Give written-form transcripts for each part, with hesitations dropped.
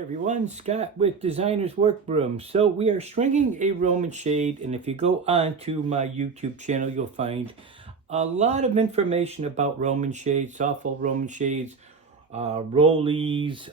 Everyone, Scott with Designers Workroom. So we are stringing a Roman shade, and if you go on to my YouTube channel, you'll find a lot of information about Roman shades, softball Roman shades, rollies,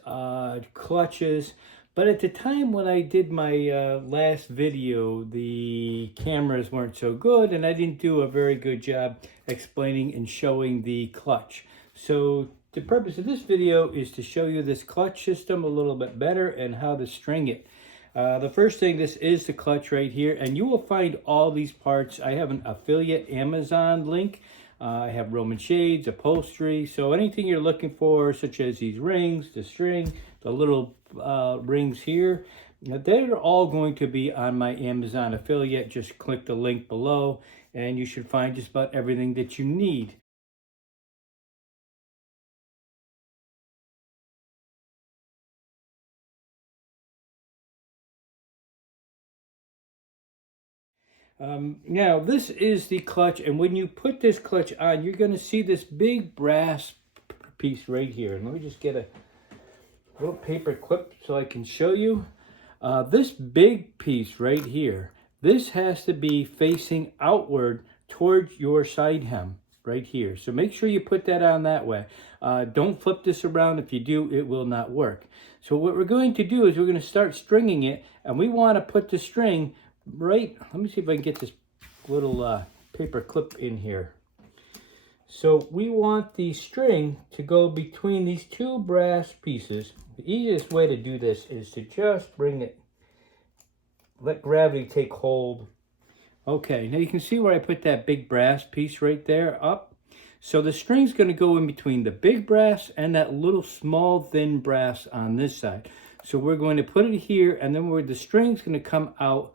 clutches. But at the time when I did my last video, the cameras weren't so good, and I didn't do a very good job explaining and showing the clutch. So the purpose of this video is to show you this clutch system a little bit better and how to string it. The first thing, this is the clutch right here, and you will find all these parts. I have an affiliate Amazon link. I have Roman shades, upholstery, so anything you're looking for, such as these rings, the string, the little rings here, they're all going to be on my Amazon affiliate. Just click the link below and you should find just about everything that you need. Now this is the clutch, and when you put this clutch on, you're going to see this big brass piece right here. And let me just get a little paper clip so I can show you. This big piece right here, this has to be facing outward towards your side hem right here. So make sure you put that on that way. Don't flip this around. If you do, it will not work. So what we're going to do is we're going to start stringing it, and we want to put the string right, let me see if I can get this little paper clip in here. So we want the string to go between these two brass pieces. The easiest way to do this is to just bring it, let gravity take hold. Okay, now you can see where I put that big brass piece right there up. So the string's going to go in between the big brass and that little small thin brass on this side. So we're going to put it here, and then where the string's going to come out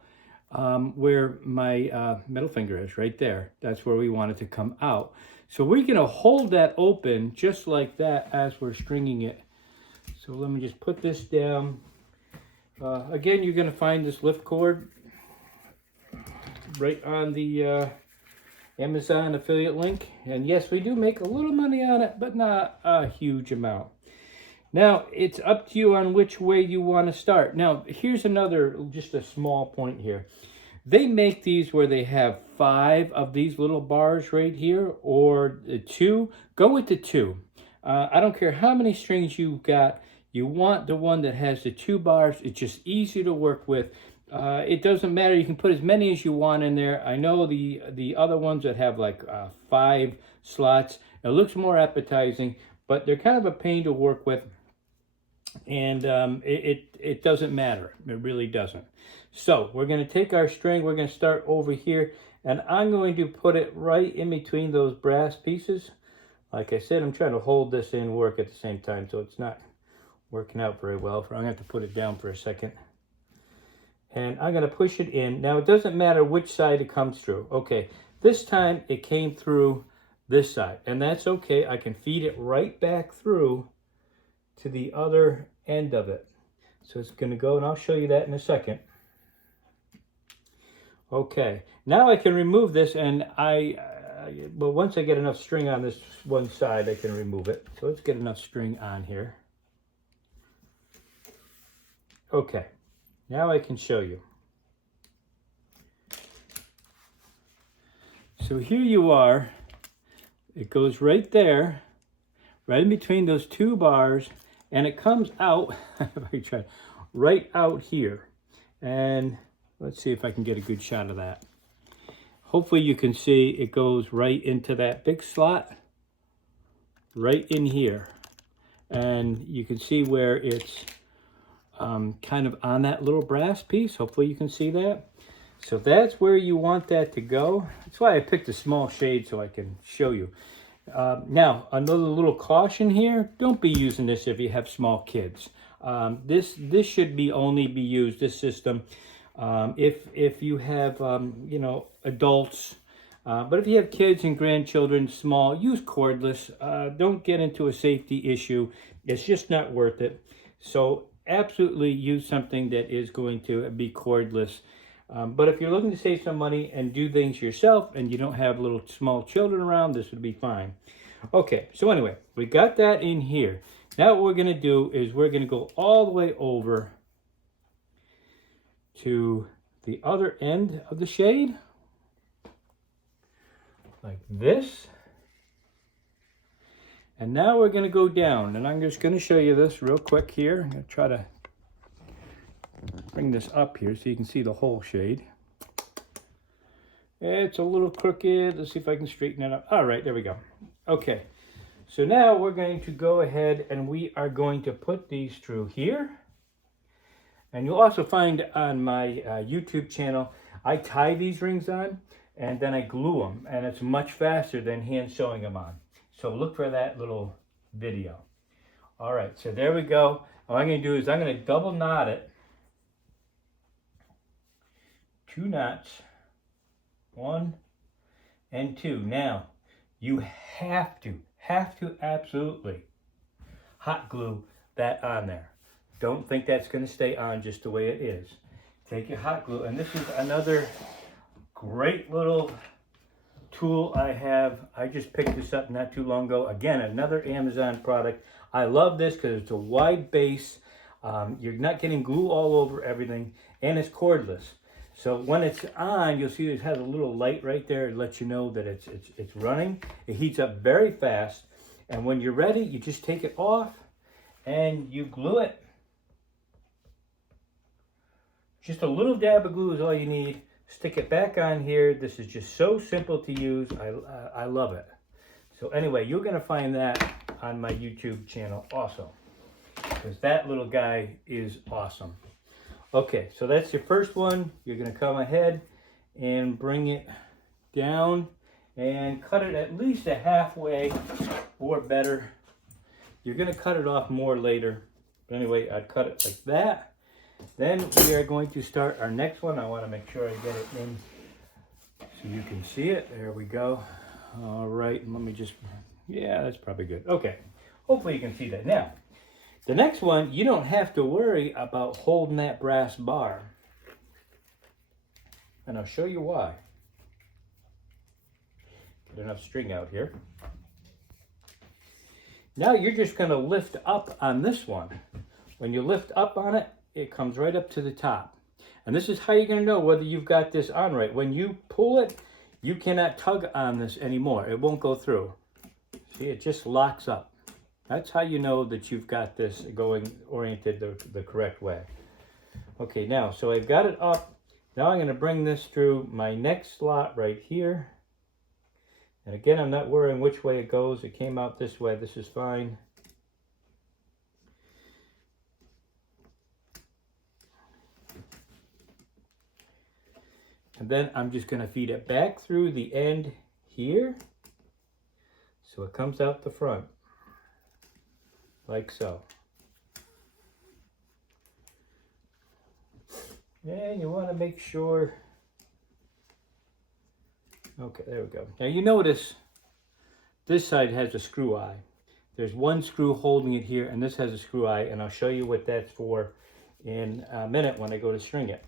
where my middle finger is, right there. That's where we want it to come out. So we're going to hold that open just like that as we're stringing it. So let me just put this down. Again, you're going to find this lift cord right on the Amazon affiliate link. And yes, we do make a little money on it, but not a huge amount. Now, it's up to you on which way you want to start. Now, here's another, just a small point here. They make these where they have 5 of these little bars right here, or 2. Go with the 2. I don't care how many strings you've got. You want the one that has the 2 bars. It's just easy to work with. It doesn't matter. You can put as many as you want in there. I know the other ones that have like 5 slots, it looks more appetizing, but they're kind of a pain to work with. And it doesn't matter. It really doesn't. So we're going to take our string. We're going to start over here, and I'm going to put it right in between those brass pieces. Like I said, I'm trying to hold this in work at the same time, so it's not working out very well. I'm going to have to put it down for a second. And I'm going to push it in. Now, it doesn't matter which side it comes through. Okay, this time it came through this side, and that's okay. I can feed it right back through to the other end of it. So it's going to go, and I'll show you that in a second. Okay, now I can remove this, and well, once I get enough string on this one side, I can remove it. So let's get enough string on here. Okay, now I can show you. So here you are. It goes right there, right in between those 2 bars, and it comes out, right out here. And let's see if I can get a good shot of that. Hopefully you can see it goes right into that big slot, right in here. And you can see where it's kind of on that little brass piece. Hopefully you can see that. So that's where you want that to go. That's why I picked a small shade so I can show you. Now, another little caution here, don't be using this if you have small kids. This should only be used, this system, if you have, you know, adults. But if you have kids and grandchildren, small, use cordless. Don't get into a safety issue. It's just not worth it. So absolutely use something that is going to be cordless. But if you're looking to save some money and do things yourself and you don't have little small children around, this would be fine. Okay, so anyway, we got that in here. Now what we're going to do is we're going to go all the way over to the other end of the shade, like this. And now we're going to go down, and I'm just going to show you this real quick here. I'm going to try to bring this up here so you can see the whole shade. It's a little crooked. Let's see if I can straighten it up. All right, there we go. Okay, so now we're going to go ahead and we are going to put these through here. And you'll also find on my YouTube channel, I tie these rings on and then I glue them, and it's much faster than hand sewing them on. So look for that little video. All right, so there we go. What I'm going to do is I'm going to double knot it. 2 knots. 1 and 2. Now, you have to absolutely hot glue that on there. Don't think that's going to stay on just the way it is. Take your hot glue, and this is another great little tool I have. I just picked this up not too long ago. Again, another Amazon product. I love this because it's a wide base. You're not getting glue all over everything, and it's cordless. So when it's on, you'll see it has a little light right there. It lets you know that it's running. It heats up very fast. And when you're ready, you just take it off and you glue it. Just a little dab of glue is all you need. Stick it back on here. This is just so simple to use. I love it. So anyway, you're going to find that on my YouTube channel also, because that little guy is awesome. Okay, so that's your first one. You're going to come ahead and bring it down and cut it at least a halfway or better. You're going to cut it off more later. But anyway, I cut it like that. Then we are going to start our next one. I want to make sure I get it in so you can see it. There we go. All right, let me just, yeah, that's probably good. Okay, hopefully you can see that. Now, the next one, you don't have to worry about holding that brass bar. And I'll show you why. Get enough string out here. Now you're just going to lift up on this one. When you lift up on it, it comes right up to the top. And this is how you're going to know whether you've got this on right. When you pull it, you cannot tug on this anymore. It won't go through. See, it just locks up. That's how you know that you've got this going oriented the correct way. Okay, now, so I've got it up. Now I'm going to bring this through my next slot right here. And again, I'm not worrying which way it goes. It came out this way. This is fine. And then I'm just going to feed it back through the end here. So it comes out the front. Like so. And you want to make sure. Okay, there we go. Now you notice this side has a screw eye. There's one screw holding it here, and this has a screw eye, and I'll show you what that's for in a minute when I go to string it.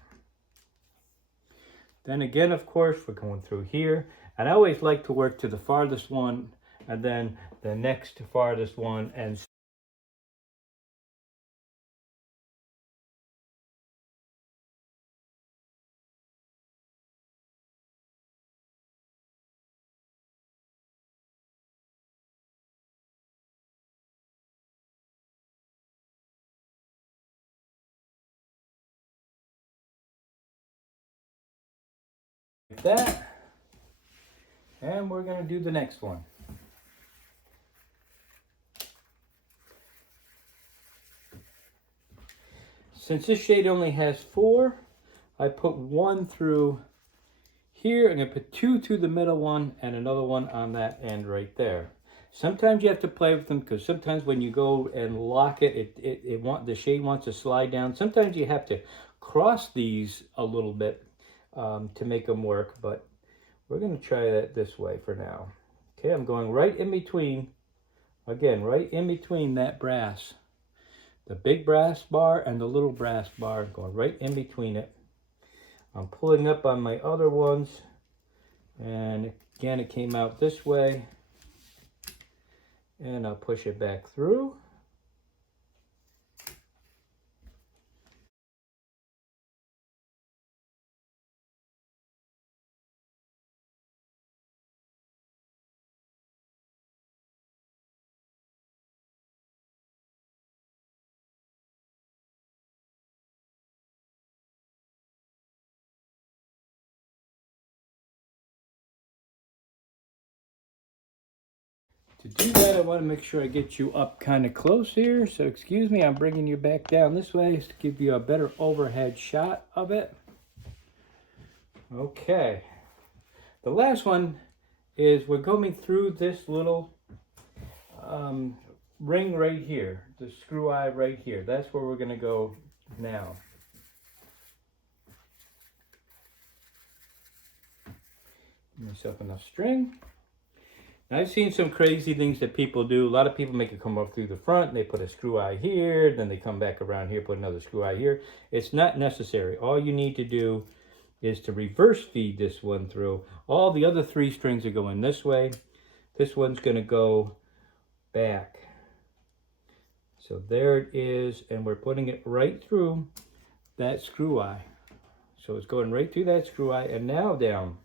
Then again, of course, we're going through here, and I always like to work to the farthest one, and then the next farthest one, and like that. And we're going to do the next one. Since this shade only has 4, I put 1 through here. I'm going to put 2 through the middle one and another one on that end right there. Sometimes you have to play with them because sometimes when you go and lock it, the shade wants to slide down. Sometimes you have to cross these a little bit to make them work, but we're going to try that this way for now. Okay, I'm going right in between, again, right in between that brass. The big brass bar and the little brass bar, going right in between it. I'm pulling up on my other ones, and again, it came out this way. And I'll push it back through. To do that, I want to make sure I get you up kind of close here. So excuse me, I'm bringing you back down this way to give you a better overhead shot of it. Okay. The last one is we're going through this little ring right here, the screw eye right here. That's where we're going to go now. Give myself enough string. Now, I've seen some crazy things that people do. A lot of people make it come up through the front. They put a screw eye here, then they come back around here, put another screw eye here. It's not necessary. All you need to do is to reverse feed this one through. All the other 3 strings are going this way. This one's going to go back. So there it is, and we're putting it right through that screw eye. So it's going right through that screw eye, and now down.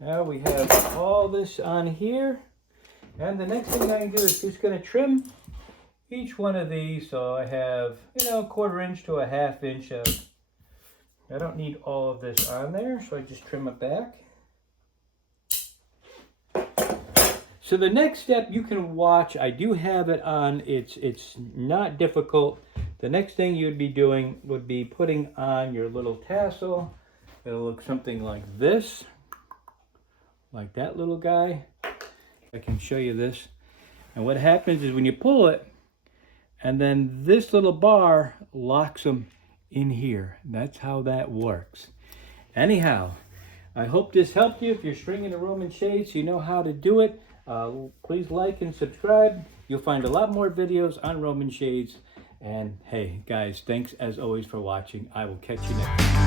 Now we have all this on here, and the next thing I can do is just going to trim each one of these. So I have, you know, 1/4 inch to a 1/2 inch of, I don't need all of this on there, so I just trim it back. So the next step you can watch, I do have it on, it's not difficult. The next thing you'd be doing would be putting on your little tassel. It'll look something like this. Like that little guy. I can show you this. And what happens is when you pull it, and then this little bar locks them in here. That's how that works. Anyhow, I hope this helped you. If you're stringing the Roman shades, you know how to do it. Please like and subscribe. You'll find a lot more videos on Roman shades. And hey, guys, thanks as always for watching. I will catch you next time.